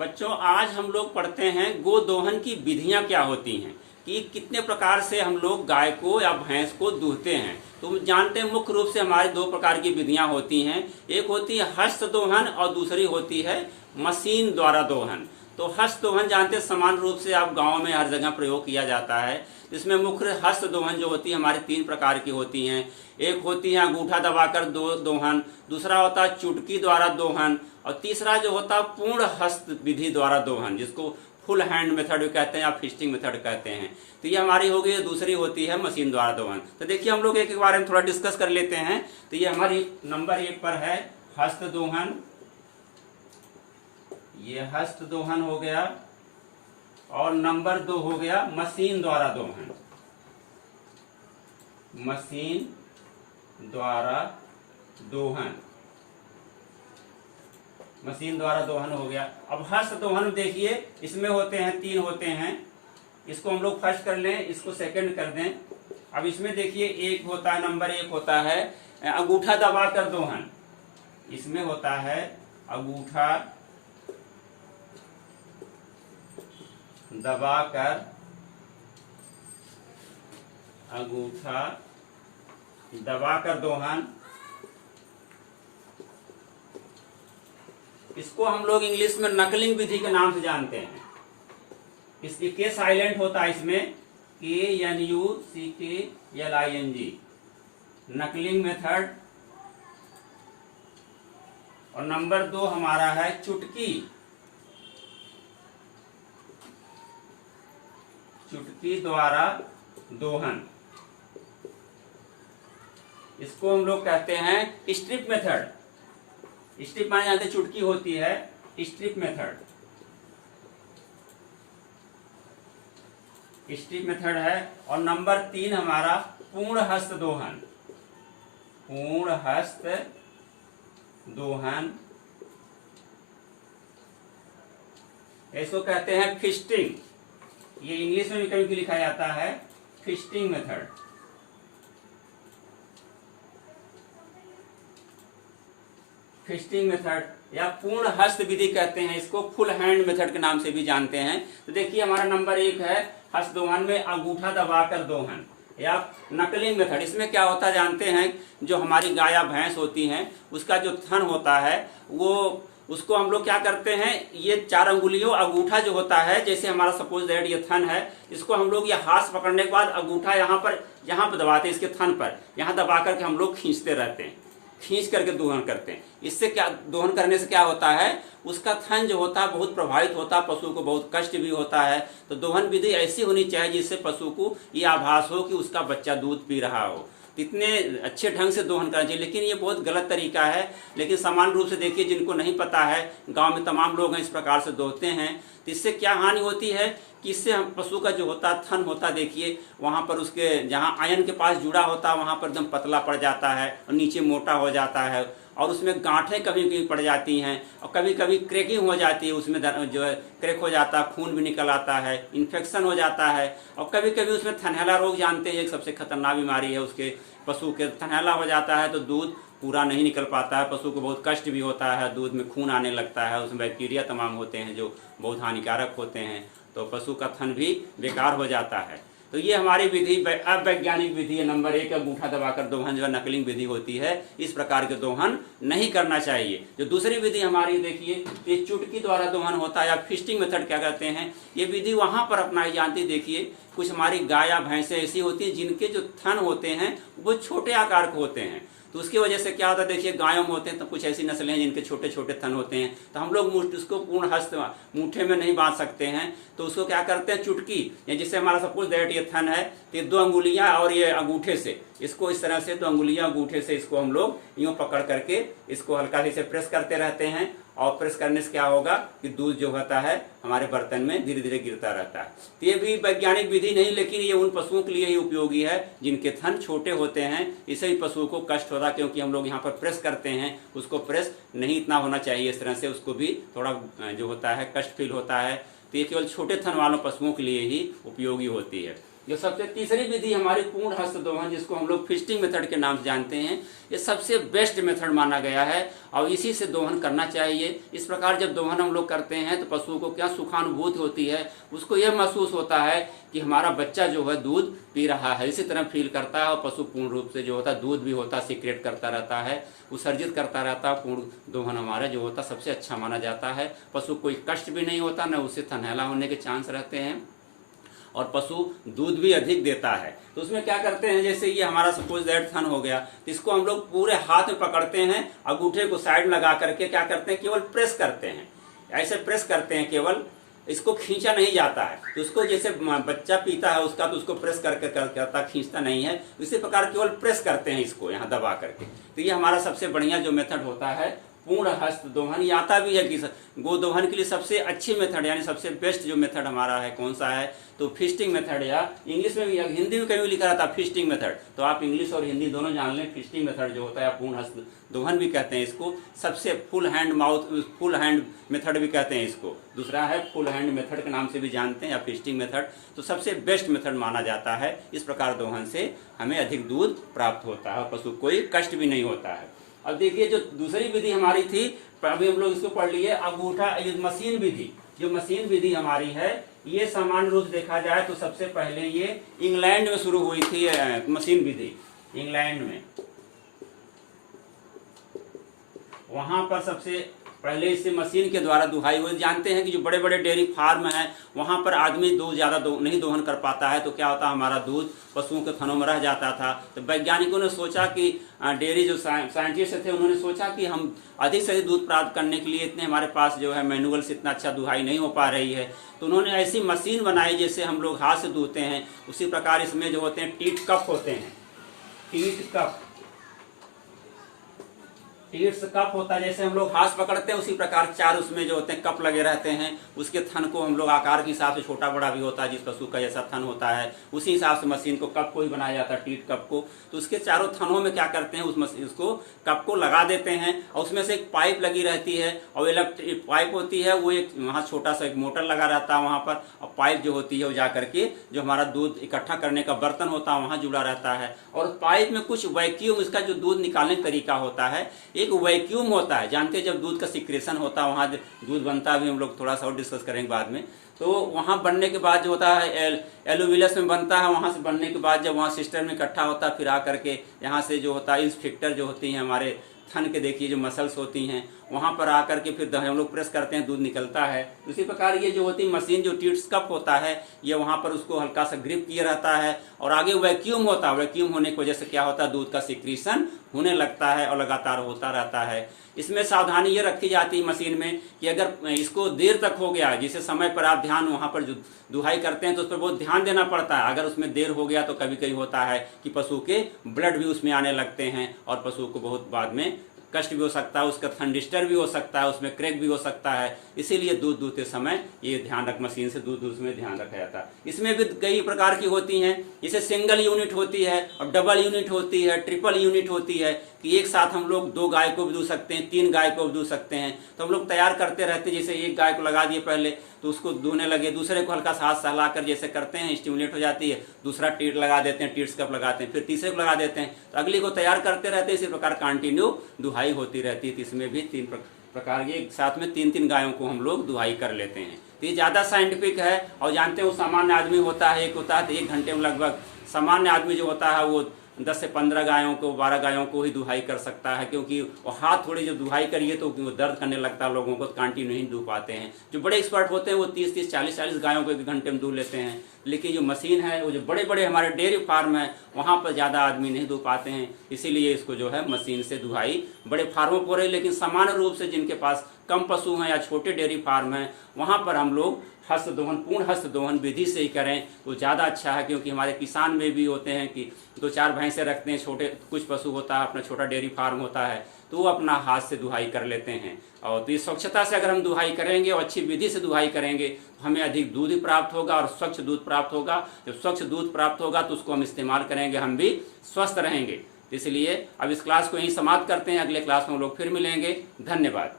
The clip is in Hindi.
बच्चों आज हम लोग पढ़ते हैं गोदोहन की विधियां क्या होती हैं कि कितने प्रकार से हम लोग गाय को या भैंस को दूहते हैं। तो हम जानते हैं मुख्य रूप से हमारी दो प्रकार की विधियां होती हैं, एक होती है हस्त दोहन और दूसरी होती है मशीन द्वारा दोहन। तो हस्त दोहन जानते हैं समान रूप से आप गाँव में हर जगह प्रयोग किया जाता है। इसमें मुख्य हस्त दोहन जो होती है हमारी तीन प्रकार की होती हैं। एक होती है अंगूठा दबाकर दोहन, दूसरा होता है चुटकी द्वारा दोहन और तीसरा जो होता है पूर्ण हस्त विधि द्वारा दोहन, जिसको फुल हैंड मेथड भी कहते हैं या फिस्टिंग मेथड कहते हैं। तो ये हमारी हो गई। दूसरी होती है मशीन द्वारा दोहन। तो देखिए हम लोग एक एक बारे में थोड़ा डिस्कस कर लेते हैं। तो ये हमारी नंबर 1 पर है हस्त दोहन। ये हस्त दोहन हो गया और नंबर 2 हो गया मशीन द्वारा दोहन। मशीन द्वारा दोहन, मशीन द्वारा दोहन हो गया। अब हस्त दोहन देखिए इसमें होते हैं 3 होते हैं। इसको हम लोग फर्स्ट कर लें, इसको सेकंड कर दें। अब इसमें देखिए एक होता है, नंबर 1 होता है अंगूठा दबाकर दोहन। इसमें होता है अंगूठा दबाकर, अंगूठा दबाकर दोहन। इसको हम लोग इंग्लिश में नकलिंग विधि के नाम से जानते हैं। इसकी के साइलेंट होता है इसमें, KNUCKLING, नकलिंग मेथड। और नंबर 2 हमारा है चुटकी, चुटकी द्वारा दोहन। इसको हम लोग कहते हैं स्ट्रिप मेथड। स्ट्रिप माने जानते चुटकी होती है, स्ट्रिप मेथड, स्ट्रिप मेथड है। और नंबर 3 हमारा पूर्ण हस्त दोहन, पूर्ण हस्त दोहन। इसको कहते हैं फिस्टिंग। ये इंग्लिश में भी कभी लिखा जाता है फिस्टिंग मेथड। फिस्टिंग मेथड या पूर्ण हस्त विधि कहते हैं इसको, फुल हैंड मेथड के नाम से भी जानते हैं। तो देखिए हमारा नंबर 1 है हस्त दोहन में अंगूठा दबाकर दोहन या नकलिंग मेथड। इसमें क्या होता है जानते हैं, जो हमारी गाय या भैंस होती हैं उसका जो थन होता है वो, उसको हम लोग क्या करते हैं, ये 4 अंगुलियों अंगूठा जो होता है, जैसे हमारा सपोज दैट ये थन है, इसको हम लोग ये हाथ पकड़ने के बाद अंगूठा यहाँ पर दबाते हैं, इसके थन पर यहाँ दबा करके हम लोग खींचते रहते हैं, खींच करके दोहन करते हैं। इससे क्या, दोहन करने से क्या होता है, उसका थन जो होता है बहुत प्रभावित होता है, पशु को बहुत कष्ट भी होता है। तो दोहन विधि ऐसी होनी चाहिए जिससे पशु को ये आभास हो कि उसका बच्चा दूध पी रहा हो। इतने अच्छे ढंग से दोहन करना चाहिए, लेकिन ये बहुत गलत तरीका है। लेकिन समान रूप से देखिए जिनको नहीं पता है, गांव में तमाम लोग हैं इस प्रकार से दोहते हैं। तो इससे क्या हानि होती है कि इससे हम पशु का जो होता है थन होता, देखिए वहाँ पर उसके जहाँ आयन के पास जुड़ा होता है वहाँ पर एकदम पतला पड़ जाता है और नीचे मोटा हो जाता है, और उसमें गांठें कभी कभी पड़ जाती हैं और कभी कभी क्रैकिंग हो जाती है, उसमें जो है क्रैक हो जाता है, खून भी निकल आता है, इन्फेक्शन हो जाता है। और कभी कभी उसमें थनैला रोग जानते हैं, एक सबसे खतरनाक बीमारी है, उसके पशु के थनैला हो जाता है तो दूध पूरा नहीं निकल पाता है, पशु को बहुत कष्ट भी होता है, दूध में खून आने लगता है, उसमें बैक्टीरिया तमाम होते हैं जो बहुत हानिकारक होते हैं, तो पशु का थन भी बेकार हो जाता है। तो ये हमारी विधि अवैज्ञानिक विधि है। नंबर 1 अंगूठा दबाकर दोहन जो नकलिंग विधि होती है, इस प्रकार के दोहन नहीं करना चाहिए। जो दूसरी विधि हमारी देखिए ये चुटकी द्वारा दोहन होता है या फिस्टिंग मेथड क्या कहते हैं। ये विधि वहां पर अपनाई जाती, देखिए कुछ हमारी गाय या भैंसें ऐसी होती हैं जिनके जो थन होते हैं वो छोटे आकार के होते हैं, तो उसकी वजह से क्या होता है, देखिए गायों में होते हैं तो कुछ ऐसी नस्लें हैं जिनके छोटे छोटे थन होते हैं, तो हम लोग उसको पूर्ण हस्त मूठे में नहीं बांध सकते हैं, तो उसको क्या करते हैं चुटकी, या जिससे हमारा सपोज दैट ये थन है तो 2 अंगुलियां और ये अंगूठे से इसको इस तरह से 2 अंगुलियां अंगूठे से इसको हम लोग यूँ पकड़ करके इसको हल्का से प्रेस करते रहते हैं, और प्रेस करने से क्या होगा कि दूध जो होता है हमारे बर्तन में धीरे धीरे गिरता रहता है। तो ये भी वैज्ञानिक विधि नहीं, लेकिन ये उन पशुओं के लिए ही उपयोगी है जिनके थन छोटे होते हैं, इससे ही पशुओं को कष्ट होता है, क्योंकि हम लोग यहाँ पर प्रेस करते हैं, उसको प्रेस नहीं इतना होना चाहिए, इस तरह से उसको भी थोड़ा जो होता है कष्ट फील होता है। तो ये केवल छोटे थन वालों पशुओं के लिए ही उपयोगी होती है। जो सबसे तीसरी विधि हमारी पूर्ण हस्त दोहन, जिसको हम लोग फिस्टिंग मेथड के नाम से जानते हैं, ये सबसे बेस्ट मेथड माना गया है और इसी से दोहन करना चाहिए। इस प्रकार जब दोहन हम लोग करते हैं तो पशु को क्या सुखानुभूति होती है, उसको यह महसूस होता है कि हमारा बच्चा जो है दूध पी रहा है, इसी तरह फील करता है और पशु पूर्ण रूप से जो होता है दूध भी होता है, सीक्रेट करता रहता है, उत्सर्जित करता रहता है। पूर्ण दोहन हमारा जो होता है सबसे अच्छा माना जाता है। पशु कोई कष्ट भी नहीं होता, न उससे थनहैला होने के चांस रहते हैं और पशु दूध भी अधिक देता है। तो उसमें क्या करते हैं, जैसे ये हमारा सपोज दैट थन हो गया, तो इसको हम लोग पूरे हाथ में पकड़ते हैं, अंगूठे को साइड लगा करके क्या करते हैं, केवल प्रेस करते हैं, ऐसे प्रेस करते हैं, केवल इसको खींचा नहीं जाता है। तो उसको जैसे बच्चा पीता है उसका, तो उसको प्रेस करके करता, खींचता नहीं है, इसी प्रकार केवल प्रेस करते हैं इसको यहाँ दबा करके। तो ये हमारा सबसे बढ़िया जो मेथड होता है पूर्ण हस्त दोहन। ये आता भी है कि गो दोहन के लिए सबसे अच्छी मेथड यानी सबसे बेस्ट जो मेथड हमारा है कौन सा है, तो फिस्टिंग मेथड, या इंग्लिश में भी, हिंदी में कहीं भी लिखा रहता है फिस्टिंग मेथड, तो आप इंग्लिश और हिंदी दोनों जान लें। फिस्टिंग मेथड जो होता है पूर्ण हस्त दोहन भी कहते हैं इसको, सबसे फुल हैंड मेथड भी कहते हैं इसको। दूसरा है फुल हैंड मेथड के नाम से भी जानते हैं या फिस्टिंग मेथड, तो सबसे बेस्ट मेथड माना जाता है। इस प्रकार दोहन से हमें अधिक दूध प्राप्त होता है और पशु कोई कष्ट भी नहीं होता है। अब देखिए जो दूसरी विधि हमारी थी, अभी हम लोग इसको पढ़ लिए, अंगूठा मशीन विधि। जो मशीन विधि हमारी है, ये सामान्य रूप से देखा जाए तो सबसे पहले ये इंग्लैंड में शुरू हुई थी मशीन विधि। इंग्लैंड में वहां पर सबसे पहले इससे मशीन के द्वारा दुहाई हुई। जानते हैं कि जो बड़े बड़े डेयरी फार्म हैं वहां पर आदमी दूध ज़्यादा नहीं दोहन कर पाता है, तो क्या होता है हमारा दूध पशुओं के थनों में रह जाता था। तो वैज्ञानिकों ने सोचा कि डेयरी जो साइंटिस्ट थे उन्होंने सोचा कि हम अधिक से अधिक दूध प्राप्त करने के लिए इतने हमारे पास जो है मैनुअल से इतना अच्छा दुहाई नहीं हो पा रही है, तो उन्होंने ऐसी मशीन बनाई जैसे हम लोग हाथ से दूहते हैं। उसी प्रकार इसमें जो होते हैं टीट कप होते हैं, टीट कप, टीट्स कप होता है, जैसे हम लोग हाथ पकड़ते हैं उसी प्रकार चार उसमें जो होते हैं कप लगे रहते हैं। उसके थन को हम लोग आकार के हिसाब से छोटा बड़ा भी होता है, जिस पशु का जैसा थन होता है उसी हिसाब से मशीन को कप को ही बनाया जाता है, टीट कप को। तो उसके चारों थनों में क्या करते हैं, उस मशीन उसको कप को लगा देते हैं और उसमें से एक पाइप लगी रहती है और इलेक्ट्रिक पाइप होती है, वो एक वहाँ छोटा सा एक मोटर लगा रहता है वहाँ पर, और पाइप जो होती है वो जा करके जो हमारा दूध इकट्ठा करने का बर्तन होता है वहाँ जुड़ा रहता है। और पाइप में कुछ वैक्यूम, इसका जो दूध निकालने का तरीका होता है, एक वैक्यूम होता है। जानते हैं जब दूध का सिक्रेशन होता है वहाँ दूध बनता है, भी हम लोग थोड़ा सा और डिस्कस करेंगे बाद में। तो वहाँ बनने के बाद जो होता है एलुविलस में बनता है, वहाँ से बनने के बाद जब वहाँ सिस्टम में इकट्ठा होता है, फिर आकर के यहाँ से जो होता है इंस्पेक्टर जो होती हैं हमारे थन के, देखिए जो मसल्स होती हैं वहाँ पर आकर के फिर हम लोग प्रेस करते हैं, दूध निकलता है। उसी प्रकार ये जो होती मशीन जो टीट्स कप होता है, ये वहाँ पर उसको हल्का सा ग्रिप किया रहता है और आगे वैक्यूम होता है। वैक्यूम होने की वजह से क्या होता है, दूध का सिक्रीशन होने लगता है और लगातार होता रहता है। इसमें सावधानी ये रखी जाती है मशीन में कि अगर इसको देर तक हो गया, जिसे समय पर आप ध्यान वहाँ पर दुहाई करते हैं तो उस पर बहुत ध्यान देना पड़ता है। अगर उसमें देर हो गया तो कभी कभी होता है कि पशु के ब्लड भी उसमें आने लगते हैं और पशु को बहुत बाद में कष्ट भी हो सकता है, उसका थन डिस्टर्ब भी हो सकता है, उसमें क्रैक भी हो सकता है। इसीलिए दूध दूहते समय ये ध्यान रख, मशीन से दूध उसमें ध्यान रखा जाता है। इसमें भी कई प्रकार की होती हैं, जैसे सिंगल यूनिट होती है और डबल यूनिट होती है, ट्रिपल यूनिट होती है कि एक साथ हम लोग 2 गाय को भी दूह सकते हैं, 3 गाय को भी दूह सकते हैं। तो हम लोग तैयार करते रहते हैं, जैसे एक गाय को लगा दिए पहले तो उसको दूहने लगे, दूसरे को हल्का सा हाथ सहला कर जैसे करते हैं, स्टिमुलेट हो जाती है, दूसरा टीट लगा देते हैं, टीट्स कप लगाते हैं, फिर तीसरे को लगा देते हैं, तो अगली को तैयार करते रहते हैं। इसी प्रकार कंटिन्यू दुहाई होती रहती है। तो इसमें भी 3 प्रकार के साथ में 3-3 गायों को हम लोग दुहाई कर लेते हैं। तो ये ज़्यादा साइंटिफिक है। और जानते हैं वो सामान्य आदमी होता है, एक होता है तो 1 घंटे में लगभग सामान्य आदमी जो होता है वो 10 से 15 गायों को, 12 गायों को ही दुहाई कर सकता है, क्योंकि वो हाथ थोड़ी जो दुहाई करिए तो वो दर्द करने लगता है लोगों को, कंटिन्यू नहीं दूह पाते हैं। जो बड़े एक्सपर्ट होते हैं वो 30-30, 40-40 गायों को 1 घंटे में दूह लेते हैं। लेकिन जो मशीन है वो जो बड़े बड़े हमारे डेयरी फार्म है वहाँ पर ज़्यादा आदमी नहीं दूह पाते हैं, इसीलिए इसको जो है मशीन से दुहाई बड़े फार्मों पर हो रही है। लेकिन सामान्य रूप से जिनके पास कम पशु हैं या छोटे डेयरी फार्म हैं वहाँ पर हम लोग हस्त दोहन, पूर्ण हस्त दोहन विधि से ही करें तो ज़्यादा अच्छा है। क्योंकि हमारे किसान में भी होते हैं कि 2-4 भैंसें रखते हैं, छोटे कुछ पशु होता है, अपना छोटा डेयरी फार्म होता है, तो वो अपना हाथ से दुहाई कर लेते हैं। और तो इस स्वच्छता से अगर हम दुहाई करेंगे और अच्छी विधि से दुहाई करेंगे तो हमें अधिक दूध ही प्राप्त होगा और स्वच्छ दूध प्राप्त होगा। जब स्वच्छ दूध प्राप्त होगा तो उसको हम इस्तेमाल करेंगे, हम भी स्वस्थ रहेंगे। इसलिए अब इस क्लास को यहीं समाप्त करते हैं, अगले क्लास में हम लोग फिर मिलेंगे। धन्यवाद।